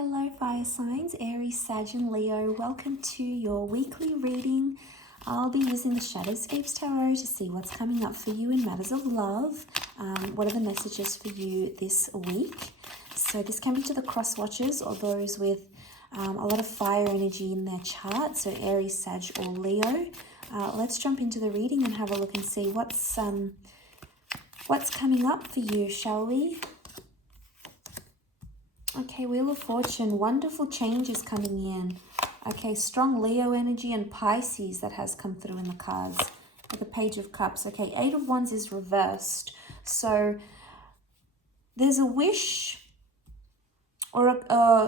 Hello fire signs, Aries, Sag and Leo. Welcome to your weekly reading. I'll be using the Shadowscapes Tarot to see what's coming up for you in matters of love. What are the messages for you this week? So this can be to the cross watchers or those with a lot of fire energy in their chart. So Aries, Sag or Leo. Let's jump into the reading and have a look and see what's coming up for you, shall we? Okay, Wheel of Fortune, wonderful changes coming in. Okay, strong Leo energy and Pisces that has come through in the cards. With the Page of Cups. Okay, Eight of Wands is reversed. So there's a wish or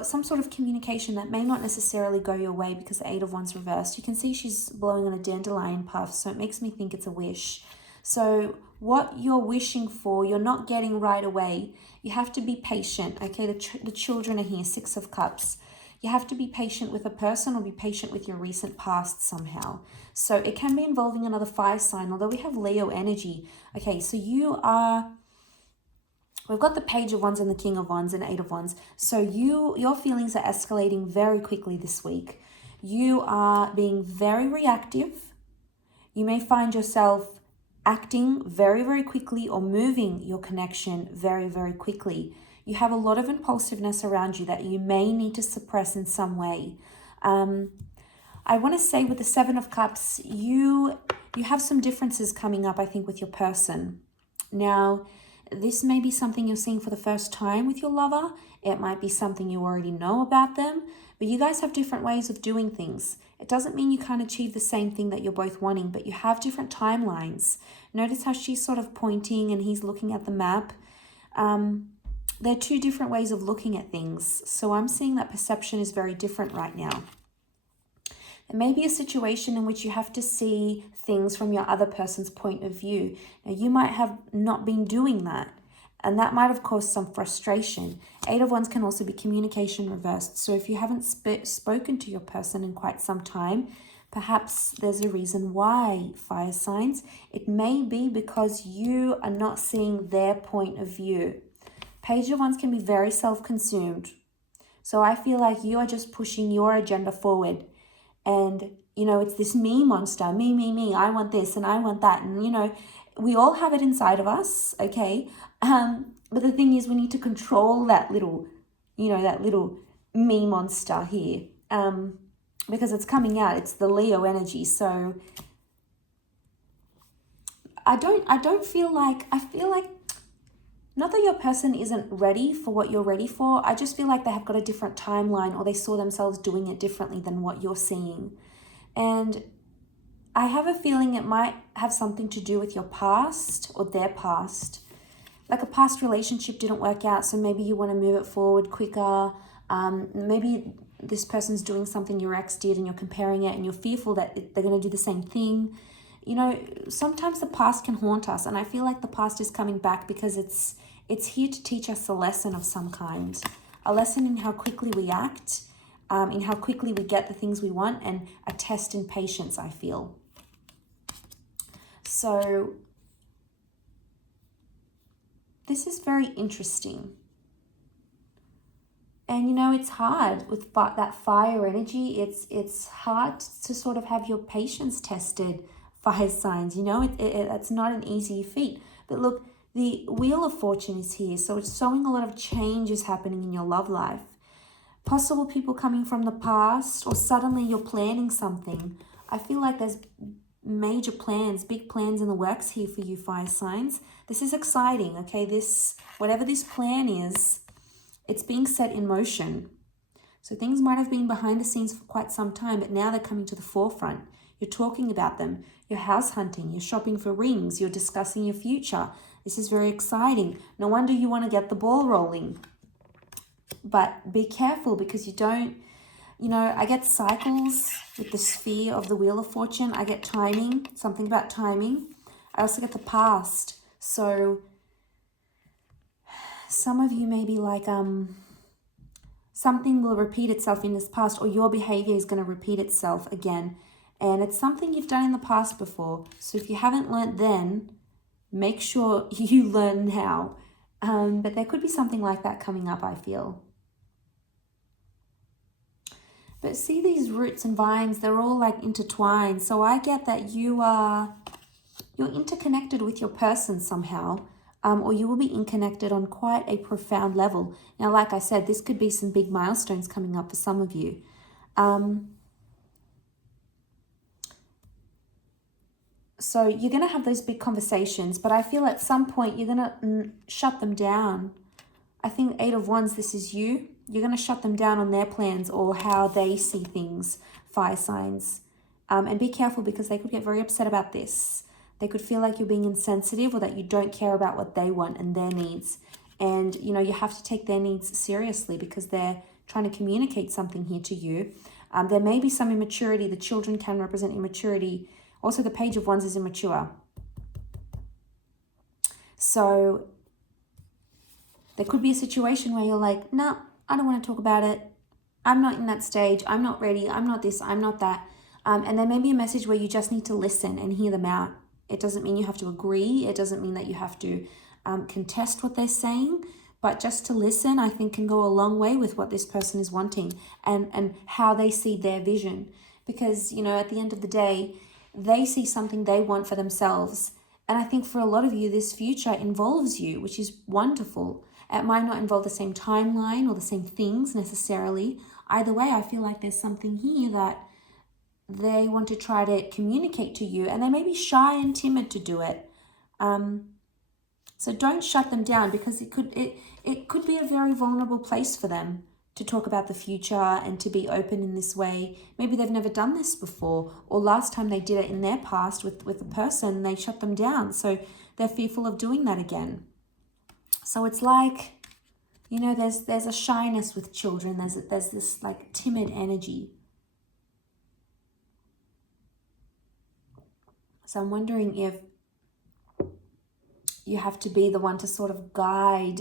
some sort of communication that may not necessarily go your way because the Eight of Wands reversed. You can see she's blowing on a dandelion puff, so it makes me think it's a wish. So what you're wishing for, you're not getting right away. You have to be patient. Okay, the children are here, Six of Cups. You have to be patient with a person or be patient with your recent past somehow. So it can be involving another fire sign, although we have Leo energy. Okay, so we've got the Page of Wands and the King of Wands and Eight of Wands. So your feelings are escalating very quickly this week. You are being very reactive. You may find yourself acting very, very quickly or moving your connection very, very quickly. You have a lot of impulsiveness around you that you may need to suppress in some way. I want to say with the Seven of Cups, you have some differences coming up, I think, with your person. Now, this may be something you're seeing for the first time with your lover. It might be something you already know about them, but you guys have different ways of doing things. It doesn't mean you can't achieve the same thing that you're both wanting, but you have different timelines. Notice how she's sort of pointing and he's looking at the map. They're two different ways of looking at things. So I'm seeing that perception is very different right now. It may be a situation in which you have to see things from your other person's point of view. Now, you might have not been doing that, and that might have caused some frustration. Eight of Wands can also be communication reversed. So if you haven't spoken to your person in quite some time, perhaps there's a reason why, fire signs. It may be because you are not seeing their point of view. Page of Wands can be very self-consumed. So I feel like you are just pushing your agenda forward. And, you know, it's this me monster, me, I want this and I want that. And, you know, we all have it inside of us, okay? But the thing is, we need to control that little, that little me monster here. Because it's coming out, it's the Leo energy. So I feel like, not that your person isn't ready for what you're ready for. I just feel like they have got a different timeline or they saw themselves doing it differently than what you're seeing. And I have a feeling it might have something to do with your past or their past. Like a past relationship didn't work out, so maybe you want to move it forward quicker. Maybe this person's doing something your ex did and you're comparing it and you're fearful that they're going to do the same thing. You know, sometimes the past can haunt us, and I feel like the past is coming back because it's here to teach us a lesson of some kind. A lesson in how quickly we act, in how quickly we get the things we want, and a test in patience, I feel. So this is very interesting. And, you know, it's hard with that fire energy. It's hard to sort of have your patience tested, fire signs. You know, it's not an easy feat. But look, the Wheel of Fortune is here. So it's showing a lot of changes happening in your love life. Possible people coming from the past, or suddenly you're planning something. I feel like there's major plans, big plans in the works here for you, fire signs. This is exciting, okay? Whatever this plan is, it's being set in motion. So things might have been behind the scenes for quite some time, but now they're coming to the forefront. You're talking about them. You're house hunting. You're shopping for rings. You're discussing your future. This is very exciting. No wonder you want to get the ball rolling. But be careful because you don't, I get cycles with the sphere of the Wheel of Fortune. I get timing, something about timing. I also get the past. So some of you may be like, something will repeat itself in this past, or your behavior is going to repeat itself again. And it's something you've done in the past before. So if you haven't learnt then, make sure you learn now. But there could be something like that coming up, I feel. But see these roots and vines, they're all like intertwined. So I get that you're interconnected with your person somehow, or you will be interconnected on quite a profound level. Now, like I said, this could be some big milestones coming up for some of you. So you're going to have those big conversations, but I feel at some point you're going to shut them down. I think 8 of Wands, this is you. You're going to shut them down on their plans or how they see things, fire signs. And be careful because they could get very upset about this. They could feel like you're being insensitive or that you don't care about what they want and their needs. And, you know, you have to take their needs seriously because they're trying to communicate something here to you. There may be some immaturity. The children can represent immaturity. Also, the Page of Wands is immature. So there could be a situation where you're like, no, I don't want to talk about it. I'm not in that stage. I'm not ready. I'm not this. I'm not that. And there may be a message where you just need to listen and hear them out. It doesn't mean you have to agree. It doesn't mean that you have to contest what they're saying. But just to listen, I think, can go a long way with what this person is wanting and how they see their vision. Because, you know, at the end of the day, they see something they want for themselves. And I think for a lot of you, this future involves you, which is wonderful. It might not involve the same timeline or the same things necessarily. Either way, I feel like there's something here that they want to try to communicate to you, and they may be shy and timid to do it. So don't shut them down because it could be a very vulnerable place for them to talk about the future and to be open in this way. Maybe they've never done this before, or last time they did it in their past with a person, they shut them down. So they're fearful of doing that again. So it's like, you know, there's a shyness with children. There's this like timid energy. So I'm wondering if you have to be the one to sort of guide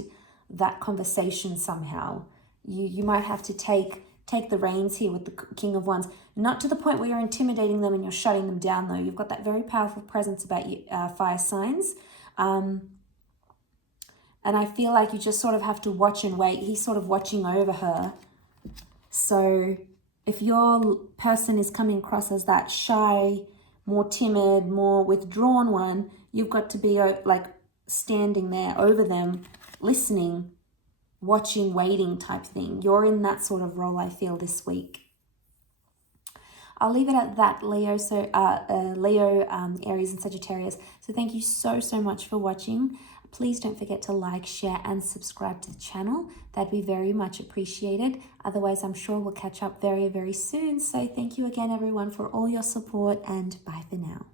that conversation somehow. You might have to take the reins here with the King of Wands. Not to the point where you're intimidating them and you're shutting them down, though. You've got that very powerful presence about you, fire signs. And I feel like you just sort of have to watch and wait. He's sort of watching over her. So if your person is coming across as that shy, more timid, more withdrawn one, you've got to be like standing there over them, listening, watching, waiting type thing. You're in that sort of role, I feel, this week. I'll leave it at that, Leo. So Leo, Aries and Sagittarius. So thank you so much for watching. Please don't forget to like, share and subscribe to the channel. That'd be very much appreciated. Otherwise, I'm sure we'll catch up very soon. So thank you again, everyone, for all your support, and bye for now.